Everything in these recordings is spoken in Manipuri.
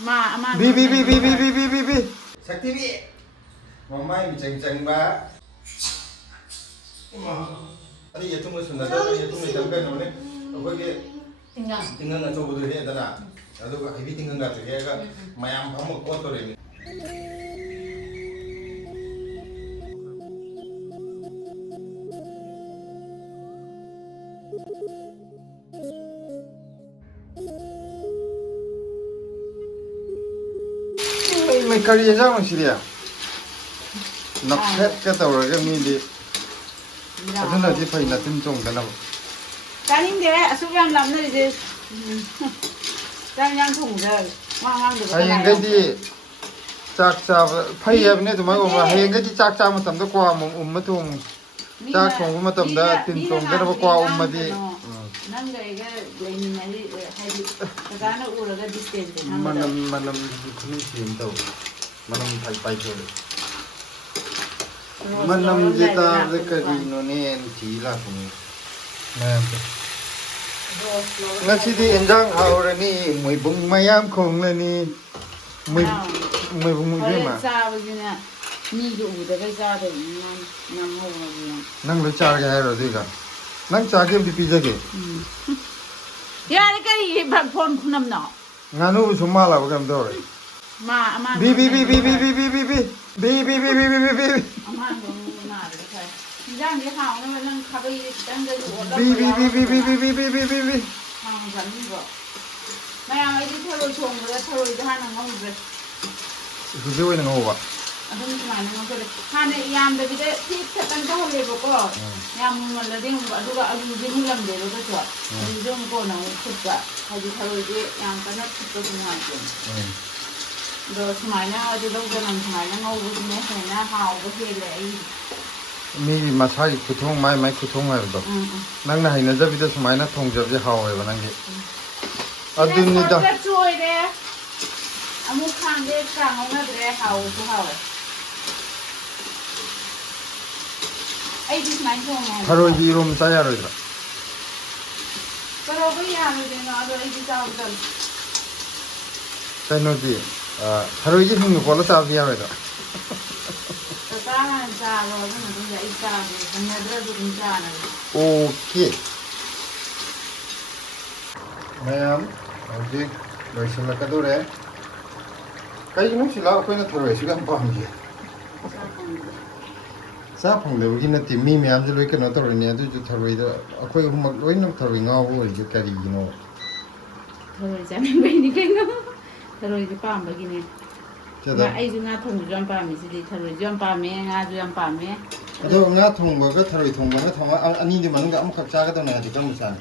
비 삭티비 엄마이 쟁쟁바 아니 예통을 순나다 예통을 잠깐 오네 거기 띵강 어쩌고들 해야되나 나도 헤비 띵강 같은 게가 마양 방목 꼬토리 mấy cái gì sao mà xí đấy nắp hết cái tàu rồi cái mình đi cái này thì phải là tin trùng cái nào cái những cái số em làm này thì đang thủng rồi mang được cái gì chắc chắc phải em này tụi mày ôm hay cái gì chắc chắc mà tầm đó qua mà thùng chắc thùng mà tầm đó tin trùng cái đó qua mà đi năng cái lấy mình này đi hay đi cái nó u là cái distance mà làm không chịu đâu mà làm phải thôi mà làm gì ta cái gì nó nên chỉ là không nè ngasi di enjang haur ni mui bung mayam khong le ni mui bung mui ma cha bây giờ ni du de cái cha de nam ho nang lo cha ga ro di ga nang cha ke bi pi je ke ya cái gì bạn phone nam nọ nganu suma la ba kam do re mà bi ama nó mà được thôi đang cái hào nó đang khá bây đang cái bi hào dẫn đi vợ mày ăn ấy đi theo rồi chuồng rồi theo rồi hai nàng ngon rồi ku je we nang ho ba adun mày ngon rồi hai này yam để cái thịt thật ăn có hồi bữa có yam mà là đi đúng là ăn gì cũng làm để rồi đó chuột đi dùng cô nào thịt cả hay đi theo rồi cái yam cái nó thịt tôi cũng làm được rồi mày nó đi đâu cho làm mày nó ngâu cái này này nó hào cái kia lại mi masai kuthong mai kuthong hai do nang na haina jabi da sumai na thong jabi haw hai ba nang ge adun ni da trôi đấy amuk khang đấy càng không là đấy hào chú hào ấy đi máy không này tharo ji rom ta ya ro da pero bây giờ rồi nó rồi đi sao rồi tai no ji tharo ji hing ko la ta ya ro da ta ra rồi nó cũng vậy ra rồi thằng nhà đó cũng ra này okay mayam hoji loisin la ka do re kai nu sila ko na tharo si gam pam ji sa phong de gi na ti mi myam ji loi ka na to re ne du ju tharo da akoi hum mak loi nam tharo nga bo ji ka ri no thôi giờ mình bây đi cái nó thôi thì pam bây này nga ai juga thong jam pa mi si tharo jam pa me nga jam pa me ado nga thong ba ka tharo thong ba na thong ani di man ga am khap cha ga to na di kam sa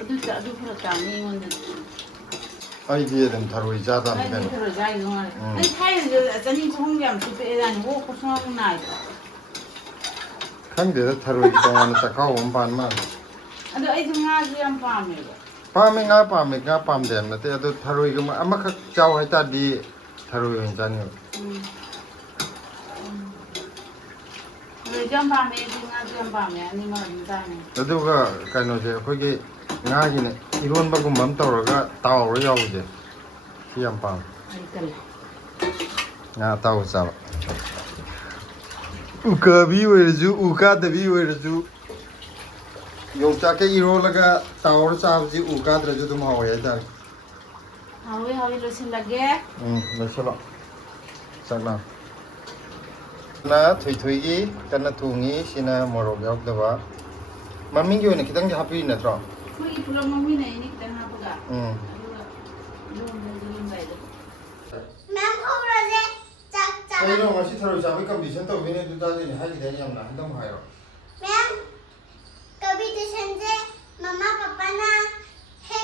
adu phara ta ni ngon ai di dem tharo ja da ai ni tharo ja ni ngon ai thai rồi cho nên không làm chút bé ra nó có xong này khang de tharo to na ta ka om pan ma adu ai nga jam pa me nga pam dem na te ado tharo ga ma am khak chau hai ta di tharo yin ja ni rồi jam pa me nga jam pa me ani ma ni ta ne ado ga ka no je ko ge nga gi ne iron ba gum bam taw ga taw ro yaw je siam pam ai kal nga taw sa u ka bi we ju u ka da bi we ju yong cha ke iro la ga taw ro sa ji u ka da ju dum haw ya da hawi lo sin lagi lo sa la sak la na thui gi kan na thu ngi sina morok yak da ba maming yo ne kitang ji happy na tro Koi pulang mami na ini kita nak buka. Ma'am, không rồi đấy. Chắc. Đây đâu mà chỉ thổi sao với cầm bị chân tàu bên này chúng ta thì hai cái đấy nhầm là không hay rồi. Ma'am, कभी तो संजय मम्मा पापा ना है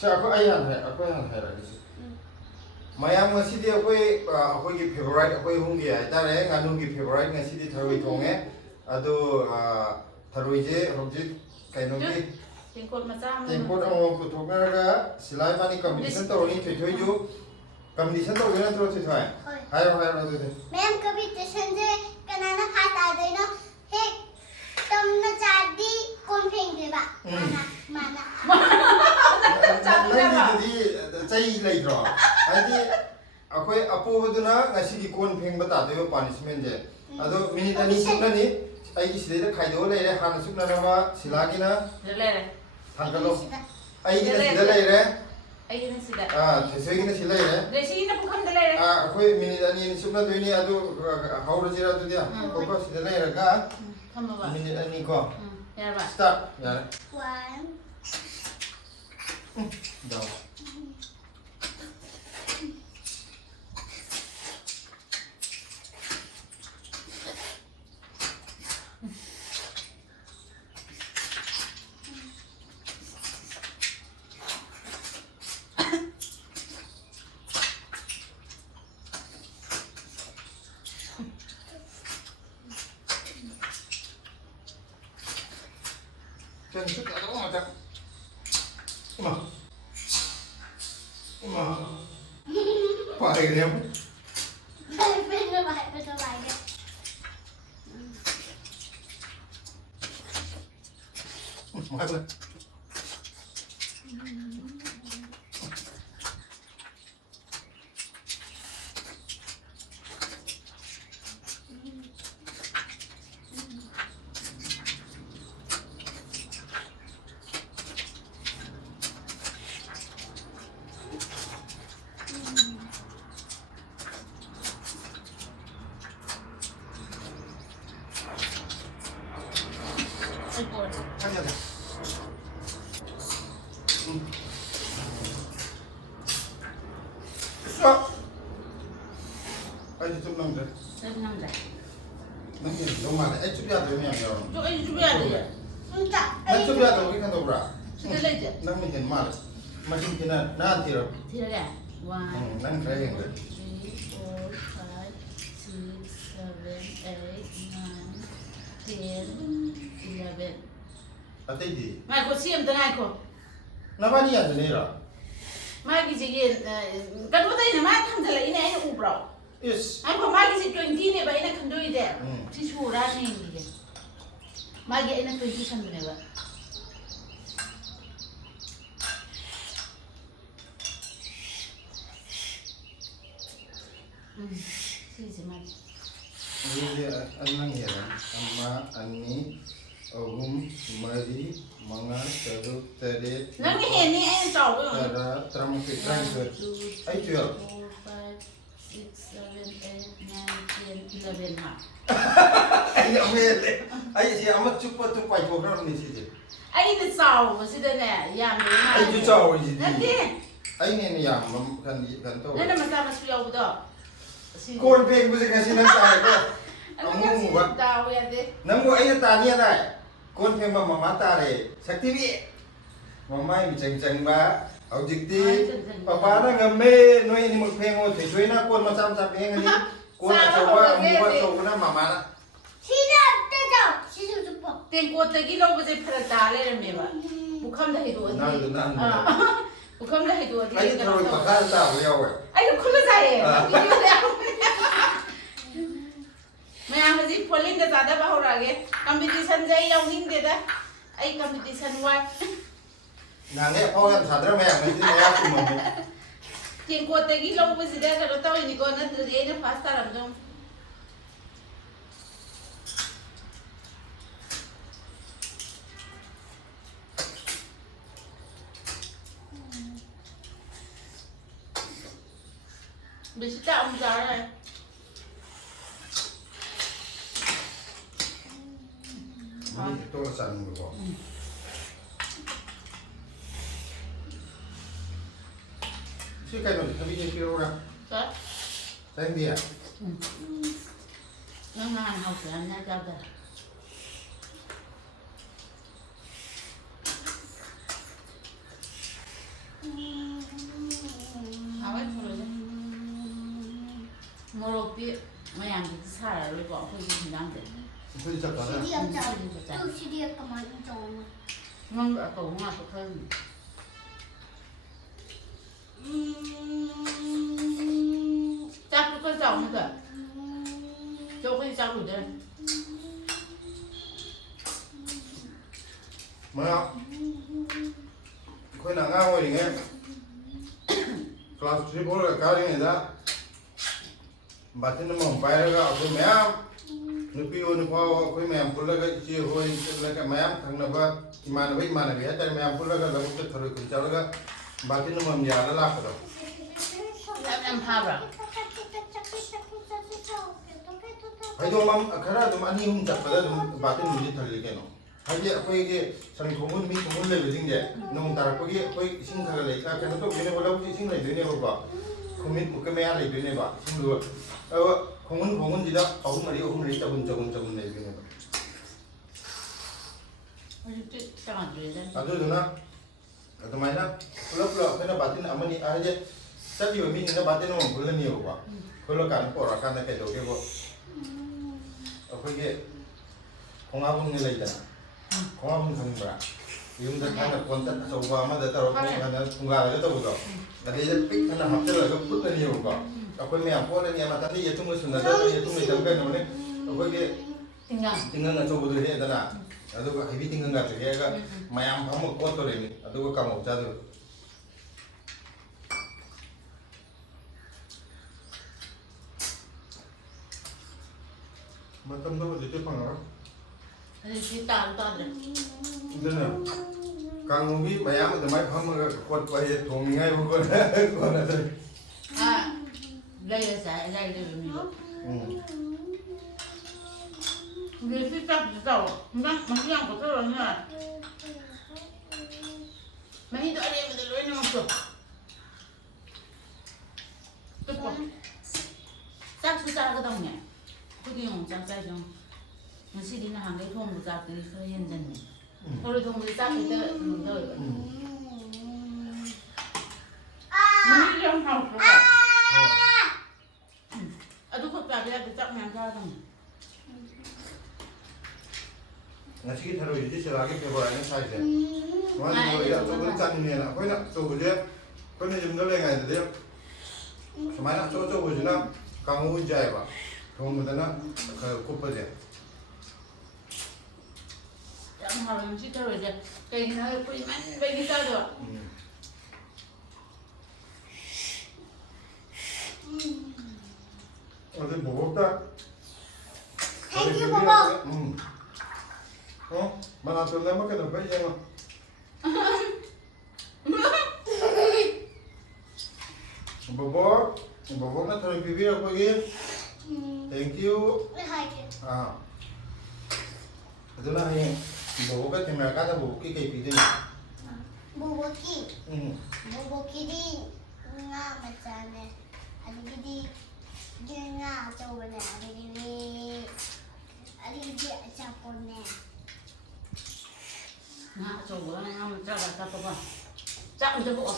Sao có ai hẳn hay là cái gì? Mày em ngày xưa thì cái favorite cái hung gì ấy, ta đấy ngàn hung cái favorite ngày xưa thì thổi thong ấy, ado thổi chứ hôm chứ cái nó cái Tengkot macam. Tengkot ang putok na raga sila mani competition to ni thoi ju competition to gina to thoi hayo na to ma'am कभी तो संजय कनाना खाता है ना है तुम ना चादी कौन फेंक देगा माना na ꯑꯗꯨꯗꯤ ꯆꯩ ꯂꯩꯇ꯭ꯔꯣ ꯍꯥꯏꯗꯤ ꯑꯩꯈꯣꯏ ꯑꯄꯣꯕꯗꯨꯅ ꯉꯁꯤꯒꯤ ꯀꯣꯟ ꯐꯦꯡꯕ ꯇꯥꯗꯣꯏꯕ ꯄꯥꯅꯤꯁꯃꯦꯟꯁꯦ ꯑꯗꯣ ꯃꯤꯅꯤꯠ 2 ꯆꯨꯞꯅꯅꯤ ꯑꯩꯒꯤ ꯁꯤꯗꯩꯗ ꯈꯥꯏꯗꯣꯛꯑ ꯂꯩꯔꯦ ꯍꯥꯟꯅ ꯆꯨꯞꯅꯅꯕ ꯁꯤꯂꯥꯒꯤꯅ ꯊꯥꯡꯒꯠꯂꯣ ꯑꯩꯒꯤꯅ ꯁꯤꯗ ꯂꯩꯔꯦ ꯑꯩꯒꯤꯅ ꯁꯤꯗ ꯊꯦꯁꯣꯏꯒꯤꯅ ꯁꯤ ꯂꯩꯔꯦ ꯔꯦꯁꯤꯒꯤꯅ ꯄꯨꯈꯝꯗ ꯂꯩꯔꯦ ꯑꯩꯈꯣꯏ ꯃꯤꯅꯤꯠ 2 ꯆꯨꯞꯅꯗꯣꯏꯅꯤ ꯑꯗꯨ ꯍꯧꯔꯁꯤꯔ ꯑꯗꯨꯗꯤ ꯀꯣꯀꯣ ꯁꯤꯗ ꯂꯩꯔꯒ ꯊꯝꯃꯕ ꯃꯤꯅꯤꯠ 2 ꯀꯣ ꯌꯥꯔꯕ ꯁ꯭ꯇꯥꯔꯠ ꯌꯥꯔꯦ 1 ꯌꯥꯎ chân chút là đúng rồi chắc mà phải cái em bên nó bài đấy mà lên ăn nhận anh chụp năm rồi năm gì đâu mà anh chụp ra được nhỉ rồi 저기 준비해야 돼. 진짜 anh chụp ra được cái thằng đâu ra 진짜 이제. năm mình hiện mà mà chúng kia là na thì rồi 들어가. 1, năm cái hiện rồi 3, 4, 5, 6, 7, 8, 9, 10, 11. à thế gì 마이코 시험 등하이코. năm bao nhiêu rồi này rồi 마이키 지기 간보다 이제 마 탐들라 이네 아이 우브라. yes 아이코 마이키 지 20네 바 이네 칸도이데. 티슈라네 이게. 마이키 이네 20 칸도네 바. 시지 마. ini anh năng hiện amma ani ahum mari manga taruk taret 너게 해니 아이 짜고. tara teramukai terakhir ay jual 4, 5, 6, 7, 8, 9, 10, 11 ha. ay amele ay si amat cupa tu pai program ni si 아이도 짜고 시대네 야메. ay ju chao ji 난데 ay ni yang kan to 내가 맞다 맞수 여보다. kon peng bu se kasi nang tai ko 아무 뭐 다워야 돼. nang mo ay ta ni dai kon peng ma mama ta re sakti bi mama mi chang chang ba au jik ti papa na ngame noi ni mo peng o thei thoi na kon ma cham cham peng ni kon cha wa mu wa to na mama na 시작 뜨죠 시작 좀 땡꼬떼기 로브제 팔아 달래를 봐. 북한다 해도 어디? 난. 북한다 해도 어디? ay thoi pa ka ta wo yaw 아이고 콜로사해. मैं हजी पोलिंग दे ज़्यादा बाहर आ गए कंपटीशन जाए या विन दे दा आई कंपटीशन हुआ nange pau yan sadra me yang ni ya ku mo तीन कोते की लोग बस इधर करो तो इनको ना ये ना फास्ट आ रहा हूँ बेसिता हम जा रहे हैं ni to san ko si kai no tabi ni kiro ra क्या sang dia नंगा हाउ से अन्य जाता आवाज़ बोलो मोरोपी मैं यहाँ की सारा लोग आपको ये हिलान दे ko sa ka na 시리얼 짜 또 시리얼 가만 좀 ngon ở cầu hoa của thân chắc có con chồng nữa cho cái cháu đủ đây ma khoi na nga ngoi ni nge class 3 4 karingida batin mo bayraga ako mayam nupi o nupa ako mayam pulaga ichi hoy laga mayam thangnaba imanabi hatar mayam pulaga lagu tharo kunjaraga batin mo yala lakado Em habra. Haido mam khara dum ani hum chappada dum batin mudi thali keno haji akoi ge sang thomun mi thomun le biding je nong tarakoi akoi sing thaga le ka keno to bine bola bu sing le bine ba khumit muke me ya le bine ba sing lu khongun jida ahum mari tabun le bine ba adu duna adumana pula kena batin amani aje tadi yo min na batin mo bulan ni ba kholo kan pora kan ke do ke bo akoi ge khongabun ni lai da khongabun thang bra yum da kan kon ta so ba ma da ta ro kan thunga ga to do da de je pik kan hap ta ga put ni yo ba akoi me apo ni ma ta ni ye tung sun da ye tung ni dam ke no ne akoi ge tingang na so bu de da na adu ga heavy tingang ga te ga mayam pham ko to re ni adu ga kam cha do Matamdo dito pangara. Si talo. Dana. Kangubi mayam da mai pham ga kot pa ye thong ngai bu ko na ta. Đây là giải đây là mình. Vì khi tập đầu, nó nhang của tôi là như này. Mấy đứa em mình lấy nó được. Tốt quá. Chắc cứ ra cái đồng nhỉ. Cứ đi hồng trang trai trong. Mình sẽ đi là hàng cái thùng của giặc thì phải hiện dần nhỉ. Thôi thùng thì giặc thì tôi rồi. Mình đi trong phòng rồi. Aduh kok tadi ada tak nyangka dong. Nasi kita taruh di sini lagi kebarannya saja. Mana kalau ya, tu pun cani ni lah. Kau nak coba dia, kau ni jom dulu yang ada dia. Semana coba je nak kamu jaya ba. Kamu mesti nak kupa dia. Jangan harum sih taruh je. Kayak ni nak pergi mana pergi kita tu. Ada bobok tak? Thank you, Bobo. Oh, mana tu lama kena bayi yang bobok nak taruh pipi aku lagi. Thank you. Itu lah yang bobok kan terima kasih bobok kita pipi ni. Boboki di nga macam ni. Ada gidi nga coba ni. Ada gidi campur ni. Nah, coba nak macam apa apa. Cak macam apa?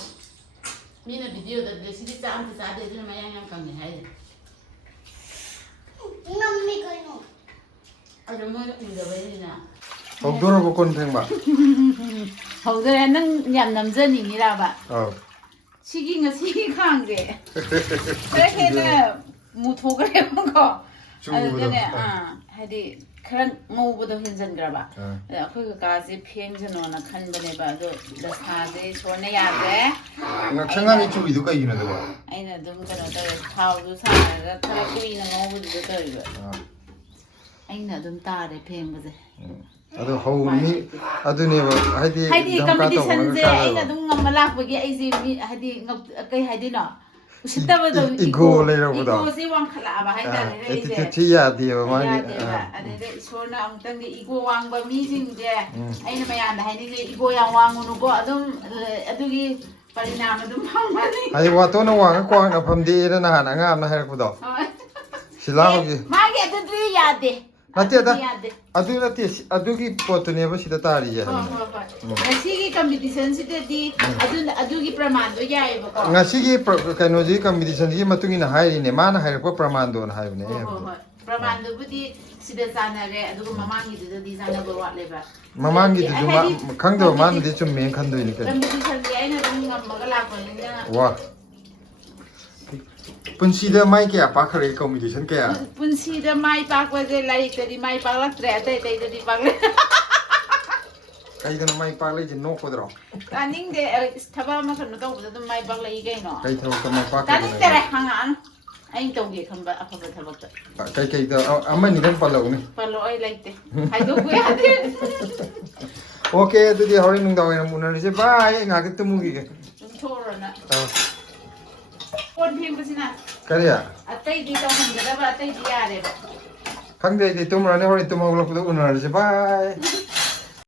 Mina video dah sini cak macam ada tu nama yang kami hai. Mami kau ni. Ada mana indah bayi na. Outdoor aku kon theng ba. Outdoor nang nyam namzen ni lah ba. Oh. Sigi khang je. Saya kena mutu kaya mungko. Ada hadi keren ngau bodoh hinjan geraba. Aku kekasih peng jenona kan bene ba do dasade sone ya de. Nak sengang itu itu kayak gini tu ba. Aina dum kana da thau du sa da thara kui na ngau bodoh da ba. Aina dum ta de peng ba je. Aduh hau ni, aduh ni ba, hadi competition je aina dum ngamala bagi ai je hadi kai hadi na. Usita ba do ego le ro ba. Ego si wang khala ba hai da re je. Tiya dia ba mai. Ada de sona amtang de ego wang ba mi jing je. Aina mayan da hai ni ego yang wang nu ko adum adugi parinam adum phang ba ni. Ai wa to na wang ko na pham di na han angam na hai ko do. Sila ko gi. Ma ge adu du ya de. Nanti ada, adu ki foto ni apa sih tadi ya? Nasi ki competition sih tadi, adu ki pramando ya ibu ko. Nasi ki kan oji competition ki matungi na hai ni, mana hai ko pramando na hai ni. Pramando budi sudah sana re, adu mamangi tu di sana bawa lebar. Mamangi tu cuma, kang tu mana dia cuma main kan tu ini kan. Competition dia ini dong magalak ko ni. Wah. Punsida mai kaya pakar ini competition kaya. Punsida mai pak waje lari tadi mai pak lak tre, tadi pak. ꯀꯩꯗꯅꯣ ꯃꯥꯏ ꯄꯥꯛ ꯂꯩꯁꯦ ꯅꯣꯛꯄꯗ꯭ꯔꯣ ꯇꯥꯅꯤꯡꯗꯦ ꯊꯕꯛ ꯑꯃ ꯀꯩꯅꯣ ꯇꯧꯕꯗ ꯑꯗꯨꯝ ꯃꯥꯏ ꯄꯥꯛꯂꯛꯏ ꯀꯩꯅꯣ ꯀꯩ ꯊꯕꯛꯇ ꯃꯥꯏ ꯇꯥꯅꯤꯡꯗꯔꯦ ꯄꯥꯛꯈꯤꯕꯅꯣ ꯍꯪꯉꯛꯑꯅꯨ ꯑꯩꯅ ꯇꯧꯒꯦ ꯈꯟꯕ ꯑꯐꯕ ꯊꯕꯛꯇ ꯀꯩꯀꯩꯗ ꯑꯃꯅꯤꯗꯪ ꯄꯜꯂꯛꯎꯅꯦ ꯄꯜꯂꯣ ꯑꯩ ꯂꯩꯇꯦ ꯍꯥꯏꯗꯣꯛꯄ ꯌꯥꯗꯦ ꯑꯣꯀꯦ ꯑꯗꯨꯗꯤ ꯍꯣꯔꯦꯟ ꯅꯨꯡꯗꯥꯡ ꯋꯥꯏꯔꯝ ꯎꯅꯔꯁꯦ ꯕꯥꯏ ꯑꯩ ꯉꯥꯏꯍꯥꯛꯇ ꯇꯨꯝꯃꯨꯈꯤꯒꯦ ꯇꯨꯝꯊꯣꯛꯎꯔꯣꯅ ꯑꯥ ꯀꯣꯟ ꯐꯦꯡꯕꯁꯤꯅ ꯀꯔꯤ ꯑꯇꯩꯗꯤ ꯇꯧꯍꯟꯒꯗꯕ ꯑꯇꯩꯗꯤ ꯌꯥꯔꯦꯕ ꯈꯪꯗꯦ ꯑꯩꯗꯤ ꯇꯨꯝꯃꯨꯔꯅꯤ ꯍꯣꯔꯦꯟ ꯇꯨꯝ ꯍꯧꯒꯠꯂꯛꯄꯗ ꯎꯅꯔꯁꯦ ꯕꯥꯏ